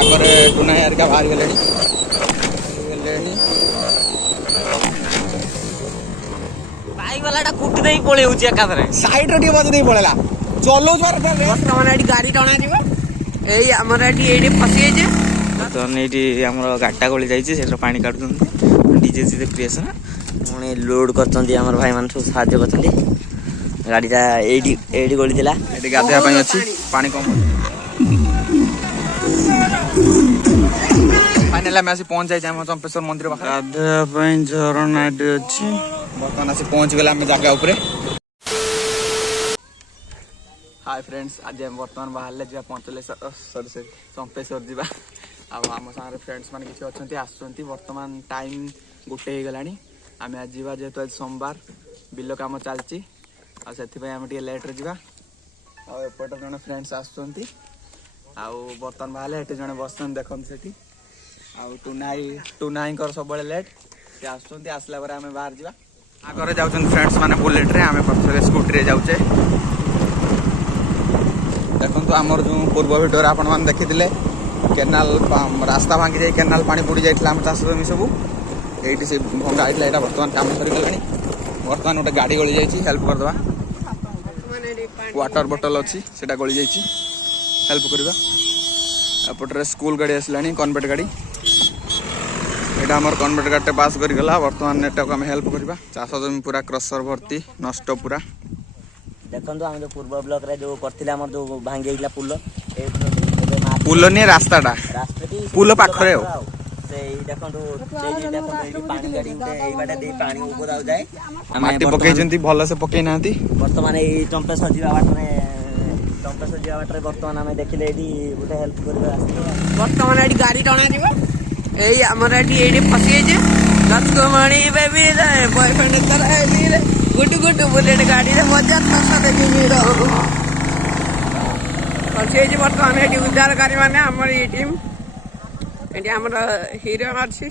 आगे टुना यारिका बाहर गले बाइक वाला कुटी दे पळे होची एकाथरे साइड रे बज दे पळेला चलो वर्तमान एटी गाड़ी टणा जीव एई हमर एटी एडी फसी जे तो एटी हमर गाटा गली जाईची सेटर पानी काढुन डीजे से क्रिएशन पुणी लोड करचंदी हमर भाई मान सब साहाय्य करचंदी गाड़ीटा एडी एडी गली दिला एटी गाधया पई अछि पानी कम फाइनल में आसी पहुंच जाई हम चंपेश्वर मंदिर पाखा गाधया पई झरना एटी अछि बर्तमान आसी पहुंच गेला हम जगह ऊपर। हाय फ्रेंड्स आज हम बर्तमान बाहर जा पहुंचले सॉरी चंपेश्वर जीवा आम सारे फ्रेंड्स मैंने किसी अच्छा आसुँच बर्तमान टाइम गोटे हो गलानी आम आज जीवा जेहेतु आज सोमवार बिल कम चलती आम लेट्रे जा एपटे जड़े फ्रेंड्स आसुँच बर्तमान बाहर ये जड़े बसन देखते से टुनाई सब लेट सी आसुँच आसला आम बाहर जा आगे जाऊँ फ्रेंड्स मैंने बुलेट रे आम पक्षे स्कूटी रे जाऊे देखो आमर जो पूर्व भिडियो आपण मैंने देखी केनाल रास्ता भांगी जाए केनाल पानी बुड़ी जाइए आम चाष जमी सब ये से भंगा होता है बर्तमान कम सरीगला बर्तमान गोटे गाड़ी गली जाइए हेल्प करदे वाटर बोतल अच्छी से गली जाइए हेल्प करवा एपटे स्कूल गाड़ी आसला कन्वेट गाड़ी यहाँ आम कन्वेट गाड़ी पास करगला बर्तमान नेटवर्क आम हेल्प करवा चाष जमी पूरा क्रसर भर्ती नष्ट पूरा देखो हम जो पूर्व ब्लॉक रे जो करथिले हमर जो भांगी गेला पुल ए पुल नहीं रास्ताटा पुल पाखरे हो से देखो पानी गाड़ी ए बाटा दे पानी ऊपर आ जाए माटी पकैजंती भलो से पकै नांती वर्तमान ए चंपेश्वर जीवा बाटरे वर्तमान हमें देखिले एडी गोटे हेल्प करबा वर्तमान एडी गाड़ी टणा जीवा एई हमर एडी एडी फसी जे दस को मणी बेबी रे बॉयफ्रेंड तर एडी रे गुड गुड बुलेट गाड़ी रे मजा तसा देखि रहो फसी जे वर्तमान एडी उद्धारकारी माने हमर ई टीम एडी हमर हीरो अछि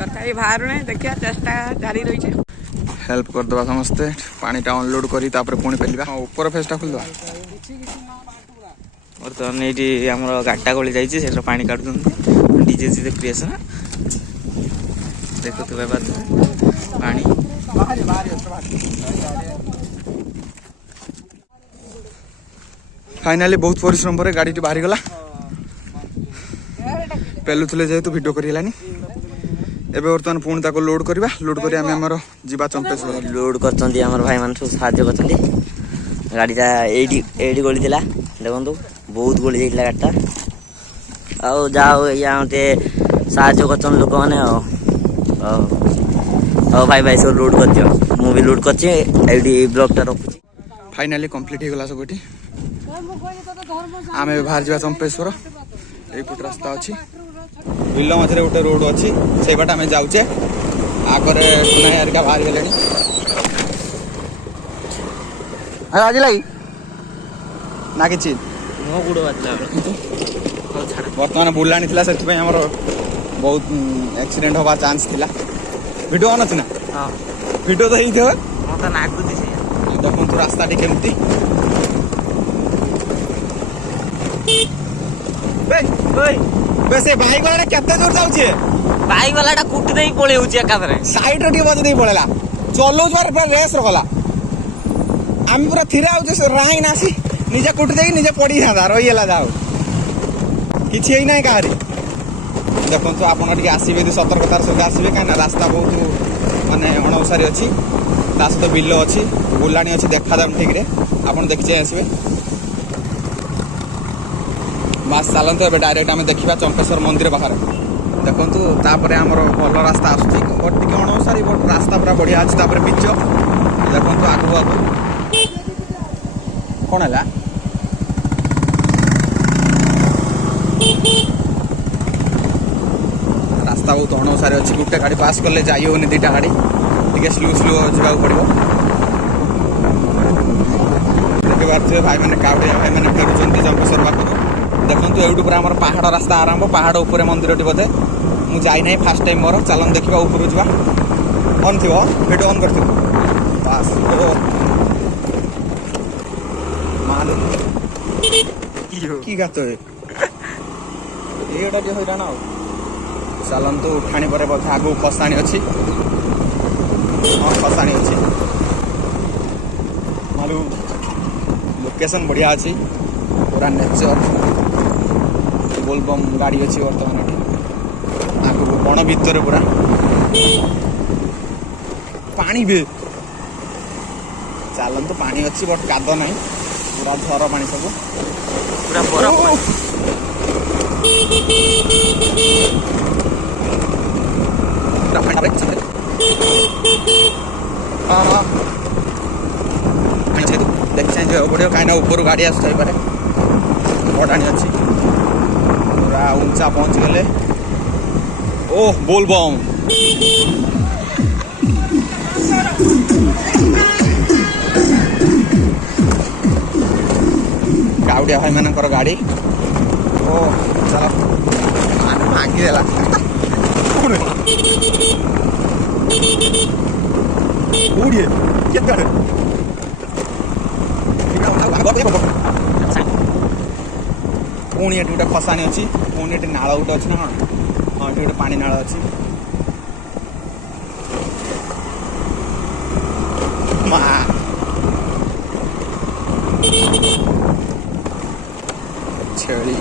तथापि बाहर ने देखिया चेष्टा जारी रही छे हेल्प कर दबा समस्ते पानी टा अनलोड करी तापर पुणी पेलिबा ऊपर फेसटा खुल दबा और तो एटी हमर गाटा गली जाईची सेटर पानी काढुन डीजे से क्रिएशन देखो तो बाबा पानी फाइनाली बहुत परिश्रम पर गाड़ी बाहरी गला पेलुले जेहेतु भिडियो करलानी एबे बर्तमान पुणी ताको लोड करवा लोड करी आम हमर जीवा चंपेश्वर लोड करचंदी हमर भाई मान सब साहाय्य करचंदी गाड़ीटा एडी एडी गली दिला देखो बहुत गली जाइला गाड़ीटा आउ जाओ याते साहाय्य करचन लोक माने भाई भाई सब लोड कर दियो मु भी लोड करछि एडी ब्लॉक टा रखुछि फाइनाली कंप्लीट हो गला सबटी आमे बाहर जीवा चंपेश्वर ए फुट रास्ता अछि बिल मझे गोटे रोड अच्छी से बाट आम जाऊे आगे टुना यारिका बाहर गले आज लगी ना कि बर्तमान बुलानी थी से बहुत एक्सीडेंट हबार चांस थिला वीडियो ऑन अच्छी ना वीडियो तो ये देखो रास्ता टी केमती वैसे बाइक वाला केते दूर जाउछे बाइक वाला कुटी दे पळे होची एकाथरे साइड रे बज दे पळेला चलो जवार पर रेस रगला हम पूरा थिरा आउ जे राही नासी निजे कुटी दे निजे पड़ी जादा रहिला जाओ किछि ही नै काहरी देखो तो आपन टिके आसीबे दि सतर्कतार सहित आसीबे काना रास्ता बहुत माने अणउसारी अछि ता सहित बिल अछि बुलानी अछि देखा दाम ठीक रे आपन देखि आसीबे बास चलते ए डायरेक्ट आम देखा चंपेश्वर मंदिर पाखे देखु तापर आमर भल रास्ता आसूँ बट टी अणसारी बट रास्ता पूरा बढ़िया अच्छे पिच देखो आगू आगू कौन है रास्ता बहुत अणसारी अच्छी गोटे गाड़ी पास कले जाई होनी दीटा गाड़ी टे स्लो स्लो जावाक पड़ो देखिए भाई मैंने काउड़िया भाई मैंने फेरुंट चंपेश्वर पाखर देखो एवं पूरा आम पहाड़ रास्ता आरंभ पहाड़ उपर मंदिर टी बोधे मुझे जाई ना फास्ट टाइम मोर चलन देखा ऊपर जा ऑन थी वीडियो ऑन कर बास की गात ଏଇଟା ଟିକେ ହଇରାଣ ଆଉ। ଚାଲନ୍ତୁ ଉଠାଣି ପରେ ବୋଧେ ଆଗକୁ ଖସାଣି ଅଛି। ହଁ ଖସାଣି ଅଛି। ମାଲୁ ଲୋକେସନ ବଢିଆ ଅଛି, ପୁରା ନେଚର। ବୋଲବମ୍ ଗାଡି ଅଛି ବର୍ତ୍ତମାନ ଏଠି ଆଗକୁ ବଣ ଭିତରେ ପୁରା ପାଣି ବି। ଚାଲନ୍ତୁ ପାଣି ଅଛି ବଟ୍ କାଦ ନାହିଁ, ପୁରା ଝର ପାଣି ସବୁ, ପୁରା ବରଫ ପାଣି। ଦେଖି ଚାହିଁ ଯିବାକୁ ପଡ଼ିବ, କାହିଁକିନା ଉପରୁ ଗାଡ଼ି ଆସୁଥାଇପାରେ। ବଡ଼ାଣି ଅଛି, ପୁରା ଉଞ୍ଚା ପହଞ୍ଚିଗଲେ। ଓ ବୋଲବମ୍ କାଉଡ଼ିଆ ଭାଇମାନଙ୍କର ଗାଡ଼ି। ଓ ଚାଲ ଭାଙ୍ଗିଦେଲା। କୋଉଠି କେତେ ପୁଣି ଏଠି ଗୋଟେ ଖସାଣି ଅଛି, ପୁଣି ଏଠି ନାଳ ଗୋଟେ ଅଛି ନା କଣ? ହଁ ଏଠି ଗୋଟେ ପାଣି ନାଳ ଅଛି। ମା ଛେଳି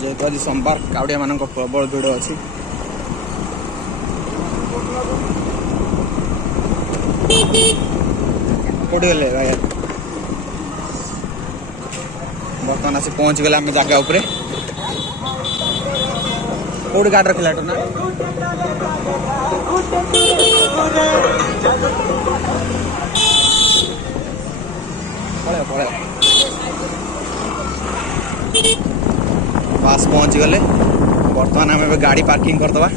ଯେହେତୁ ଆଜି ସୋମବାର, କାଉଡ଼ିଆ ମାନଙ୍କ ପ୍ରବଳ ଭିଡ଼ ଅଛି। କୋଉଠି ଗଲେ ଭାଇ? ବର୍ତ୍ତମାନ ଆସି ପହଞ୍ଚିଗଲେ ଆମେ ଜାଗା ଉପରେ। କୋଉଠି ଗାଡ଼ି ରଖିଲା ନା? ପଳେଇବ ପଳେଇବ। ବାସ୍ ପହଞ୍ଚିଗଲେ। ବର୍ତ୍ତମାନ ଆମେ ଏବେ ଗାଡ଼ି ପାର୍କିଂ କରିଦେବା।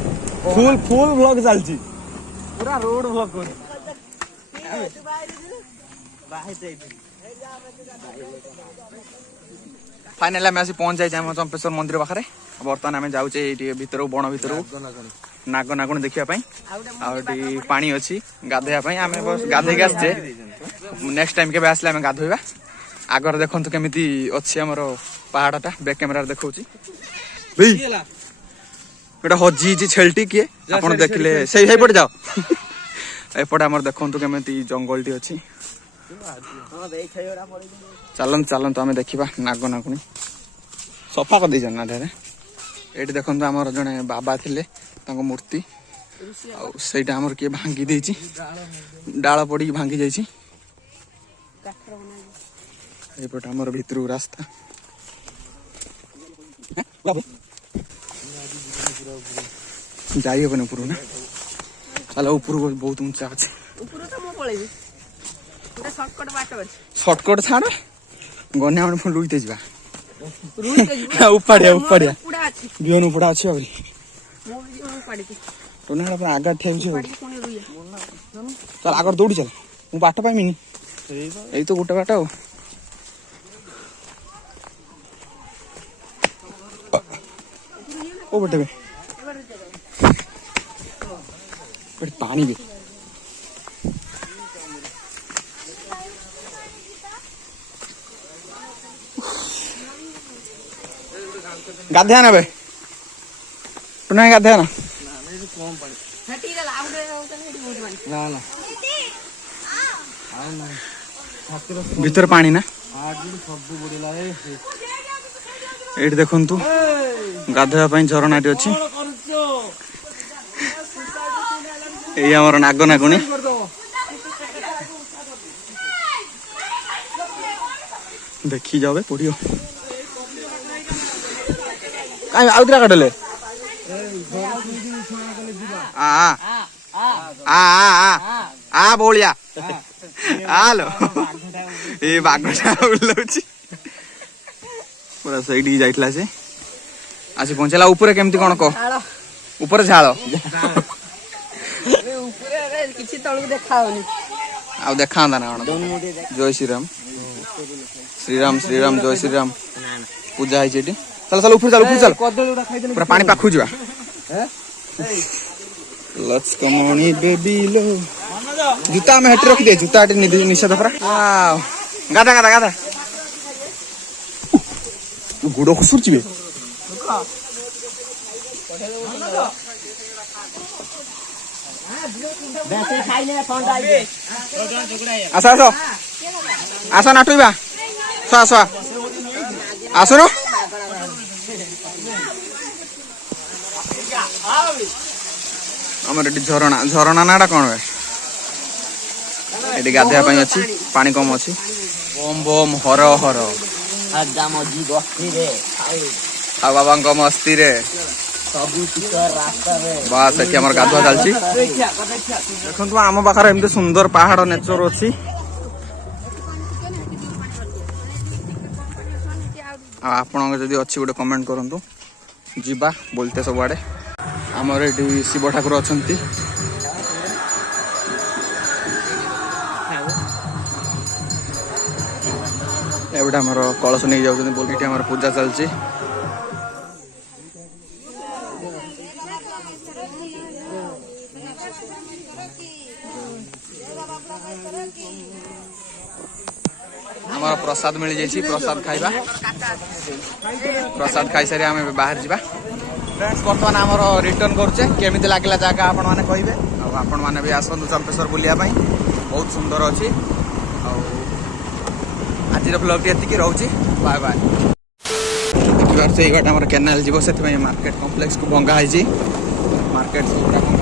ଫୁଲ୍ ବ୍ଲଗ ଚାଲିଛି, ପୁରା ରୋଡ ବ୍ଲଗ କରୁଛି। फाइनाली आम आसी पहुंच जाए चंपेश्वर मंदिर पाखे। बर्तमान आम जाऊे ये भितर बण भितर नाग नागुणी देखा पानी अच्छी गाधोया आम गाधे आसचे। नेक्स्ट टाइम के आसले आम गाधोवा। आगर देखु केमी अच्छी आमर पहाड़टा बैक कैमेरा देखा गोटे हजी छेलटी किए आप देखिले से पटे जाओ एपटे आम देखु केमी जंगल टी अच्छी। चलत चलत आम देखा नाग नागुणी सफा कर देन ना ढेरे। ये देखो आम जड़े बाबा थिले मूर्ति आईटा आमर किए भांगी देछि डाल पड़ी भांगी जाइछि। एपटे आमर भितर रास्ता जाई हेबन ऊपर ना। चल ऊपर बहुत ऊंचा अच्छे शॉर्टकट छाड़ गने पुणी लुईते जा उपाड़िया उपाड़िया बिहन उपड़ा अच्छे टोना आगे ठिया चल आगर दौड़ी चल मु बाट पाइमिनी यही तो गोटे बाट ओ बटे पानी भी गाधे ना बे टुना गाधे ना भीतर पानी ना ये देखु गाधोया झरणा अच्छी। ये आमर नाग नागुणी देखी जाओ पड़ो कहीं आउतरा काटले आ बोलिया आलो ये बाघटा उल्लाउची पूरा सही जाइतला से आसी पहुंचला ऊपर केमती कोन को ऊपर झाळ ऊपर किछि तळु देखाउनी आ देखांदा ना कोन जय श्री राम श्री राम श्री राम जय श्री राम पूजा है जेटी। चल चल ऊपर चल पूरा पानी पाखु जा लेट्स कम ऑन बेबी लो जूता आम हेटी रखिदे जूता हेटी निषेध परा गाधा गाधा गाधा गुड़ खसुरची बे आस आस आस नाटुबा आस आस आस न आमर ये झरणा झरणा नाटा कौन ये गाधेया अच्छी पानी कम अच्छी बोम बोम हर हर बाबा मस्ती रे बस ये गाधुआ चलती देखो आम पाखे एमती सुंदर पहाड़ नेचर अच्छी आपण जदि अच्छी गोटे कमेंट करूँ जीवा बोलते सब आड़े आमर ये शिव ठाकुर अच्छा एवढे आमर कलश नहीं जाऊँ बोल ये आमर पूजा चलती आमर प्रसाद मिल जाइए प्रसाद खाइबा प्रसाद खाई सारी आम बाहर जावा फ्रेंड्स बर्तमान आमर रिटर्न करुचे केमी लगे जगह आपण मैंने कहे आपण मैंने भी आसतु चंपेश्वर बुलिया बहुत सुंदर अच्छी आज ब्लॉग ये रोचे बाय बाय से ये केनाल जीव से मार्केट कॉम्प्लेक्स को भंगा मार्केट सब